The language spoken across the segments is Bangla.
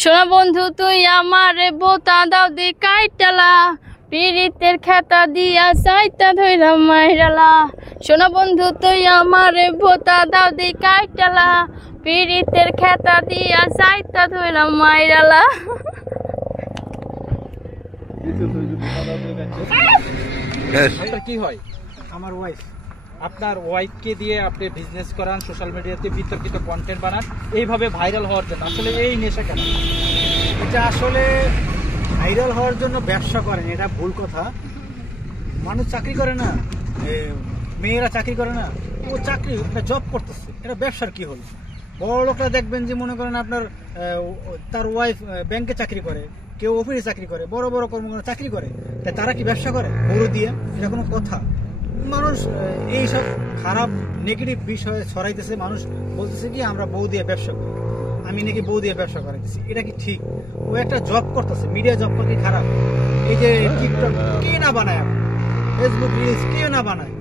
শোনা বন্ধু তুই আমারে বোতা দাও দি কাইটালা, পীড়িতের খেতা দিয়া সাইতা ধইরা মাইরালা। শোনা বন্ধু তুই আমারে বোতা দাও দি কাইটালা, পীড়িতের খেতা দিয়া সাইতা ধইরা মাইরালা। আপনার কি হয়? আমার ওয়াইফ। আপনার ওয়াইফকে দিয়ে আপনি বিজনেস করান, সোশ্যাল মিডিয়াতে বিতর্কিত কন্টেন্ট বানান এইভাবে ভাইরাল হওয়ার জন্য, আসলে এই নেশা কেন? এটা আসলে ভাইরাল হওয়ার জন্য ব্যবসা করেন, এটা ভুল কথা। মানুষ চাকরি করে না, মেয়েরা চাকরি করে না, ও চাকরি একটা জব করতেছে, এটা ব্যবসার কি হলো? বড় লোকরা দেখবেন যে মনে করেন আপনার তার ওয়াইফ ব্যাংকে চাকরি করে, কেউ অফিসে চাকরি করে, বড় বড় কর্মকর্তা চাকরি করে, তাই তারা কি ব্যবসা করে বড় দিয়ে? এটা কোনো কথা? মানুষ এইসব খারাপ নেগেটিভ বিষয়ে ছড়াইতেছে, মানুষ বলতেছে কি আমরা বউ দিয়ে ব্যবসা করি, আমি নাকি বউ দিয়ে ব্যবসা করাইতেছি। এটা কি ঠিক? ও একটা জব করতেছে, মিডিয়া জব করে কি খারাপ? এই যে টিকটক কে না বানায়, ফেসবুক রিলস কে না বানায়,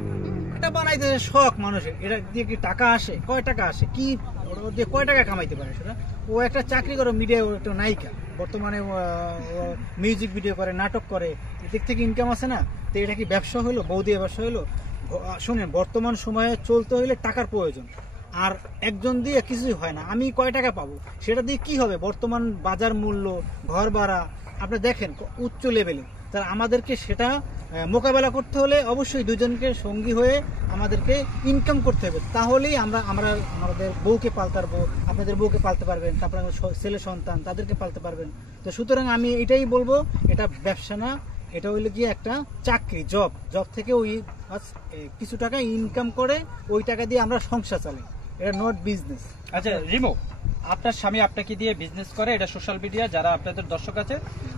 এটা বানাইতেছে শখ মানুষের। এটা দিয়ে কি টাকা আসে? কয় টাকা আসে? কি ওটা দিয়ে কয় টাকা কামাইতে পারে সেটা? ও একটা চাকরি করে, মিডিয়া, ও একটা নায়িকা, বর্তমানে মিউজিক ভিডিও করে, নাটক করে, এদিক থেকে ইনকাম আছে না? তো এটা কি ব্যবসা হলো? বউ দিয়ে ব্যবসা হলো? শুনেন, বর্তমান সময়ে চলতে হইলে টাকার প্রয়োজন, আর একজন দিয়ে কিছুই হয় না। আমি কয় টাকা পাবো, সেটা দিয়ে কি হবে? বর্তমান বাজার মূল্য, ঘর ভাড়া আপনি দেখেন উচ্চ লেভেলে। তার আমাদেরকে সেটা মোকাবেলা করতে হলে অবশ্যই দুজনকে সঙ্গী হয়ে আমাদেরকে ইনকাম করতে হবে, তাহলেই আমরা আমাদের বউকে পালতে পারবো, আপনাদের বউকে পালতে পারবেন, তারপরে ছেলে সন্তান তাদেরকে পালতে পারবেন। তো সুতরাং আমি এটাই বলবো, এটা ব্যবসা না, এটা হইলো গিয়ে একটা চাকরি, জব থেকে ওই কিছু টাকা ইনকাম করে, ওই টাকা দিয়ে আমরা সংসার চালাই, এটা নট বিজনেস। আচ্ছা রিমো, আপনার স্বামী আপনাকে দিয়ে বিজনেস করে, এটা সোশ্যাল মিডিয়া যারা আপনাদের দর্শক আছে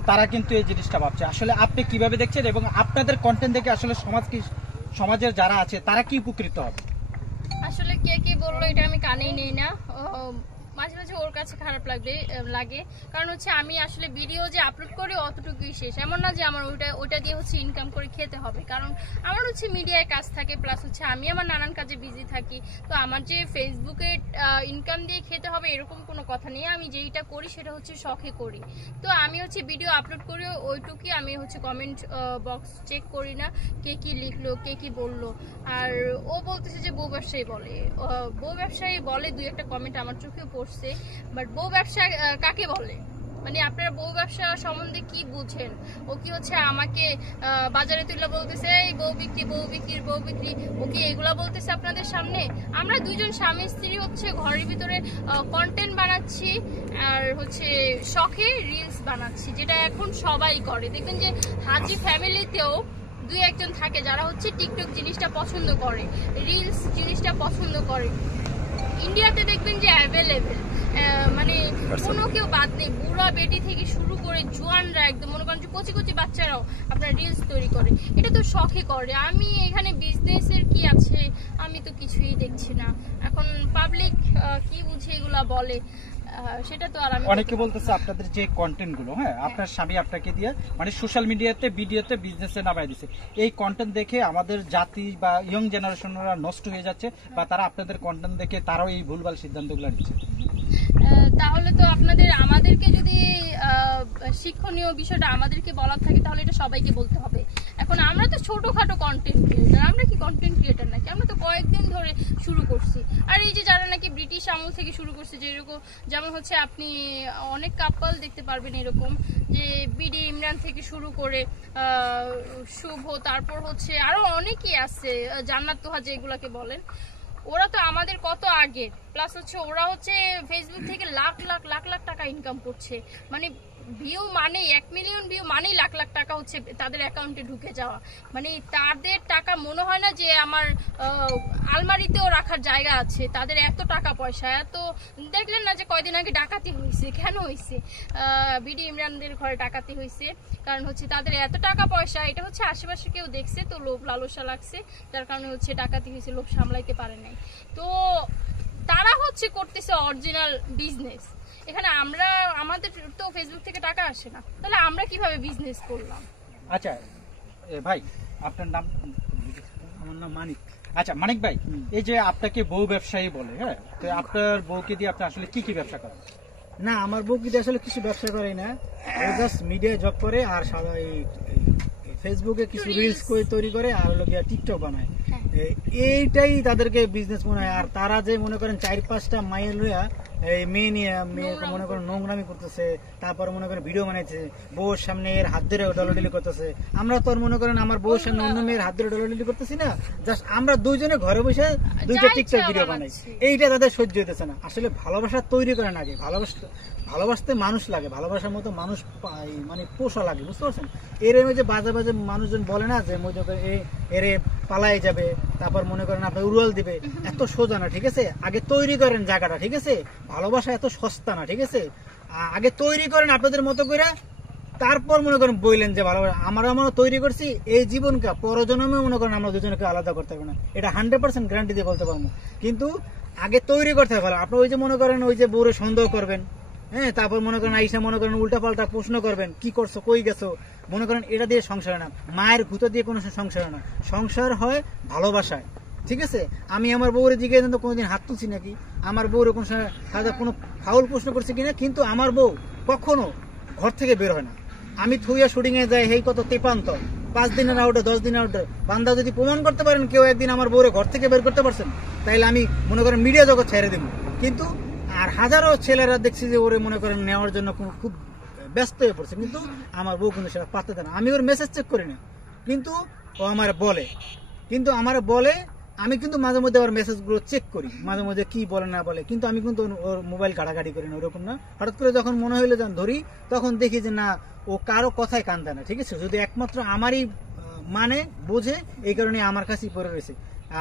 তারা কিন্তু এই জিনিসটা ভাবছে, আসলে আপনি কিভাবে দেখছেন এবং আপনাদের কন্টেন্ট দেখে আসলে সমাজের যারা আছে তারা কি উপকৃত হবে? আসলে কে কি বললো এটা আমি কানেই নেই না, মাঝে মাঝে ওর কাছে খারাপ লাগে। কারণ হচ্ছে আমি আসলে ভিডিও যে আপলোড করি অতটুকুই শেষ, এমন না যে আমার ওইটা দিয়ে হচ্ছে ইনকাম করে খেতে হবে। কারণ আমার হচ্ছে মিডিয়ায় কাজ থাকে, প্লাস হচ্ছে আমি আমার নানান কাজে বিজি থাকি। তো আমার যে ফেসবুকে ইনকাম দিয়ে খেতে হবে এরকম কোনো কথা নেই। আমি যেইটা করি সেটা হচ্ছে শখে করি। তো আমি হচ্ছে ভিডিও আপলোড করি ওইটুকুই, আমি হচ্ছে কমেন্ট বক্স চেক করি না কে কি লিখলো, কে কি বললো। আর ও বলতেছে যে বউ ব্যবসায়ী বলে দুই একটা কমেন্ট আমার চোখেও পড়ছে। বাট বউ ব্যবসা কাকে বলে? মানে আপনারা বউ ব্যবসা সম্বন্ধে কি বুঝেন? ও কি হচ্ছে আমাকে বাজারে তুলে বলতেছে এই বউ বিক্রি, ও কি এগুলা বলতেছে আপনাদের সামনে? আমরা দুইজন স্বামী স্ত্রী হচ্ছে ঘরের ভিতরে কন্টেন্ট বানাচ্ছি, আর হচ্ছে শখে রিলস বানাচ্ছি, যেটা এখন সবাই করে। দেখবেন যে হাজি ফ্যামিলিতেও দুই একজন থাকে যারা হচ্ছে টিকটক জিনিসটা পছন্দ করে, রিলস জিনিসটা পছন্দ করে। ইন্ডিয়াতে দেখবেন যে অ্যাভেলেবেল, মানে কোনো কেউ বাদ নেই, বুড়া বেটি থেকে শুরু করে জোয়ানরা, একদম মনে করেন যে কচি কচি বাচ্চারাও আপনার রিলস তৈরি করে। এটা তো শখে করে। আমি এখানে বিজনেসের কি আছে? আমি তো কিছুই দেখছি না। এখন পাবলিক কি বুঝে এগুলা বলে, সেটা তো আর আমি। অনেকে বলতেছে আপনাদের যে কন্টেন্ট গুলো, হ্যাঁ, আপনার স্বামী আপনাকে দিয়ে মানে সোশ্যাল মিডিয়াতে ভিডিওতে বিজনেসে নামাই দিছে, এই কন্টেন্ট দেখে আমাদের জাতি বা ইয়ং জেনারেশনরা নষ্ট হয়ে যাচ্ছে, বা তারা আপনাদের কন্টেন্ট দেখে তারাও এই ভুলভাল সিদ্ধান্তগুলো নিচ্ছে। তাহলে তো আমাদেরকে যদি শিক্ষণীয় বিষয়টা আমাদেরকে বলার থাকে তাহলে এটা সবাইকে বলতে হবে। এখন আমরা তো ছোটখাটো কন্টেন্ট ক্রিয়েটার, আমরা কি কন্টেন্ট ক্রিয়েটার নাকি? আমরা তো কয়েকদিন ধরে শুরু করছি। আর এই যে যারা নাকি ব্রিটিশ আমল থেকে শুরু করছে, যেমন হচ্ছে আপনি অনেক কাপল দেখতে পারবেন এরকম, যে বিডি ইমরান থেকে শুরু করে শুভ, তারপর হচ্ছে আরো অনেকেই আছে, জান্নাত তোহা যেগুলাকে বলেন, ওরা তো আমাদের কত আগে। প্লাস হচ্ছে ওরা হচ্ছে ফেসবুক থেকে লাখ লাখ টাকা ইনকাম করছে। মানে ভিউ মানে 1 মিলিয়ন ভিউ মানেই লাখ লাখ টাকা হচ্ছে তাদের অ্যাকাউন্টে ঢুকে যাওয়া। মানে তাদের টাকা মনে হয় না যে আমার আলমারিতেও রাখার জায়গা আছে, তাদের এত টাকা পয়সা। এত দেখলেন না যে কয়দিন আগে ডাকাতি হয়েছে? কেন হয়েছে? বিডি ইমরানদের ঘরে ডাকাতি হয়েছে, কারণ হচ্ছে তাদের এত টাকা পয়সা, এটা হচ্ছে আশেপাশে কেউ দেখছে তো লোভ লালসা লাগছে, যার কারণে হচ্ছে ডাকাতি হয়েছে, লোভ সামলাইতে পারে নাই। তো তারা হচ্ছে করতেছে অরিজিনাল বিজনেস। এখানে আমাদের তো ফেসবুক থেকে টাকা আসে না, তাহলে আমরা কিভাবে বিজনেস করলাম? আচ্ছা ভাই, আপনার নাম? আমার নাম মানিক। আচ্ছা মানিক ভাই, এই যে আপনাকে বউ ব্যবসায়ী বলে, হ্যাঁ, তো আপনার বউকে দিয়ে আপনি আসলে কি ব্যবসা করেন? না, আমার বউ কিন্তু আসলে কিছু ব্যবসা করে না, ও জাস্ট মিডিয়ায় জব করে আর সাদা এই ফেসবুকে কিছু রিলস করে তৈরি করে আর হলো গিয়া টিকটক বানায়। এইটাই তাদেরকে বিজনেস মনে হয়। আর তারা যে মনে করেন 4-5টা মাইল লইয়া এই মেয়ে নিয়ে মেয়েকে মনে করেন নোংরামি করতেছে, তারপর মনে করেন ভিডিও বানাইছে, বউর সামনে এর হাত ধরে ডলাডলি করতেছে। আমরা তো আর মনে করেন আমার বউর সামনে অন্য মেয়ের হাত ধরে ডলাডলি করতেছি না, জাস্ট আমরা দুইজনে ঘরে বসে দুইটা টিকটক ভিডিও বানাই। এইটা তাদের সহ্য হইতেছে না। আসলে ভালোবাসা তৈরি করেন আগে, ভালোবাসতে মানুষ লাগে, ভালোবাসার মতো মানুষ মানে পোষা লাগে, বুঝতে পারছেন? এর যে বাজে বাজে মানুষজন বলে না যে মনে করেন এরে পালাই যাবে, তারপর মনে করেন আপনার উড়াল দিবে, এত সোজা না, ঠিক আছে? আগে তৈরি করেন জায়গাটা, ঠিক আছে? ভালোবাসা এত সস্তা না, ঠিক আছে? আগে তৈরি করেন আপনাদের মতো করে, তারপর মনে করেন বললেন যে ভালোবাসা। আমরা তৈরি করছি এই জীবনকে, পরজন্মে মনে করেন আমরা দুজনকে আলাদা করতে পারবো না, এটা 100% গ্যারান্টি দিয়ে বলতে পারবো। কিন্তু আগে তৈরি করতে হবে। আপনি ওই যে মনে করেন ওই যে বউরে সন্দেহ করবেন, হ্যাঁ, তারপর মনে করেন আইসা মনে করেন উল্টা পাল্টা প্রশ্ন করবেন, কি করছো, কই গেছো, মনে করেন এটা দিয়ে সংসার হয় না। মায়ের ভূত দিয়ে কোনো সংসার হয় না, সংসার হয় ভালোবাসায়, ঠিক আছে? আমি আমার বউরে জিজ্ঞেস তো কোনোদিন হাত তুলছি নাকি, আমার বউরে কোনো কোনো ফাউল প্রশ্ন করছে কিনা, কিন্তু আমার বউ কখনো ঘর থেকে বের হয় না। আমি থুইয়া শুটিং এ যাই, এই কত 53, 5 দিনের আউটে, 10 দিনের আউটে। বান্দা যদি প্রমাণ করতে পারেন কেউ একদিন আমার বউরে ঘর থেকে বের করতে পারছেন, তাইলে আমি মনে করেন মিডিয়া জগৎ ছেড়ে দেবো। কিন্তু আর হাজারো ছেলেরা দেখছি যে ওরে মনে করেন নেওয়ার জন্য খুব ব্যস্ত হয়ে পড়ছে, কিন্তু আমার বউ কিন্তু সেটা পাত্তা দেয় না। আমি ওর মেসেজ চেক করি না, কিন্তু ও আমার বলে, আমি কিন্তু মাঝে মধ্যে ওর মেসেজগুলো চেক করি, মাঝে মধ্যে কি বলে না বলে, কিন্তু আমি কিন্তু ওর মোবাইল ঘাটাঘাটি করি না, ওরকম না। হঠাৎ করে যখন মনে হইলে যখন ধরি, তখন দেখি যে না, ও কারো কথাই কান দেয় না, ঠিক আছে? যদি একমাত্র আমারই মানে বোঝে, এই কারণে আমার কাছেই পড়ে রয়েছে।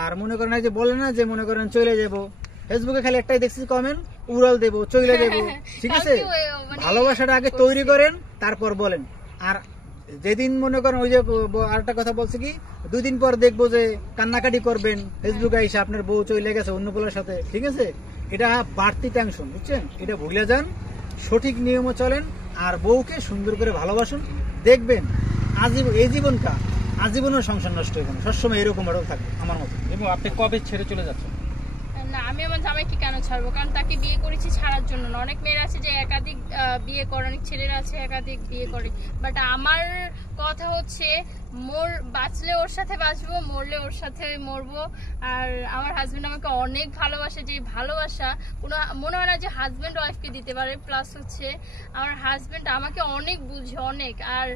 আর মনে করেন যে বলে না যে মনে করেন চলে যাবো, ফেসবুকে খালি একটাই দেখছি কমেন্ট, উড়াল দেবো, চলে দেবো, ঠিক আছে? ভালোবাসাটা আগে তৈরি করেন, তারপর বলেন। আর যেদিন মনে করেন ওই যে আরেকটা কথা বলছে কি, 2 দিন পর দেখবো যে কান্নাকাটি করবেন, ফেসবুকে এসে আপনার বউ চলে গেছে অন্য পোলার সাথে, ঠিক আছে? এটা বাড়তি টেনশন, বুঝছেন? এটা ভুলে যান, সঠিক নিয়মে চলেন, আর বউকে সুন্দর করে ভালোবাসুন। দেখবেন এই জীবনটা আজীবনের সংসার নষ্ট হয়ে যাবে, সবসময় এরকম আরও থাকবে আমার মতো। এবং আপনি কবে ছেড়ে চলে যাচ্ছেন? না, আমি আমার জামাইকে কেন ছাড়বো? কারণ তাকে বিয়ে করেছি ছাড়ার জন্য না। অনেক মেয়েরা আছে যে একাধিক বিয়ে করে, অনেক ছেলেরা আছে একাধিক বিয়ে করে, বাট আমার কথা হচ্ছে বাঁচলে ওর সাথে বাঁচবো, মরলে ওর সাথে মরবো। আর আমার হাজবেন্ড আমাকে অনেক ভালোবাসে, যে ভালোবাসা কোনো মনে হয় না যে হাজবেন্ড ওয়াইফকে দিতে পারে। প্লাস হচ্ছে আমার হাজবেন্ড আমাকে অনেক বুঝে, অনেক, আর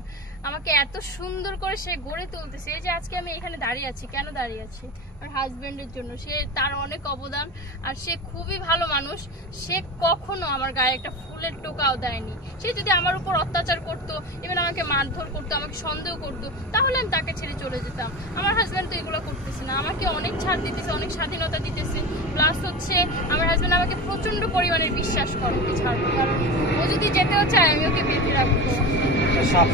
আমাকে এত সুন্দর করে সে গড়ে তুলতেছে। এই যে আজকে আমি এখানে দাঁড়িয়ে আছি, কেন দাঁড়িয়ে আছি? আমার হাজবেন্ডের জন্য। তার অনেক অবদান, আর সে খুবই ভালো মানুষ। সে কখনো আমার গায়ে একটা ফুলের টোকাও দেয়নি। সে যদি আমার উপর অত্যাচার করতো, ইভেন আমাকে মারধর করতো, আমাকে সন্দেহ করতো, তাহলে আমি তাকে ছেড়ে চলে যেতাম। আমার হাজবেন্ড তো এগুলো করতেছে না, আমাকে অনেক ছাড় দিতেছে, অনেক স্বাধীনতা দিতেছে। প্লাস হচ্ছে আমার হাজবেন্ড আমাকে প্রচন্ড পরিমাণের বিশ্বাস করে ছাড়বো, কারণ ও যদি যেতেও চায় আমি ওকে বেঁধে রাখবো। সব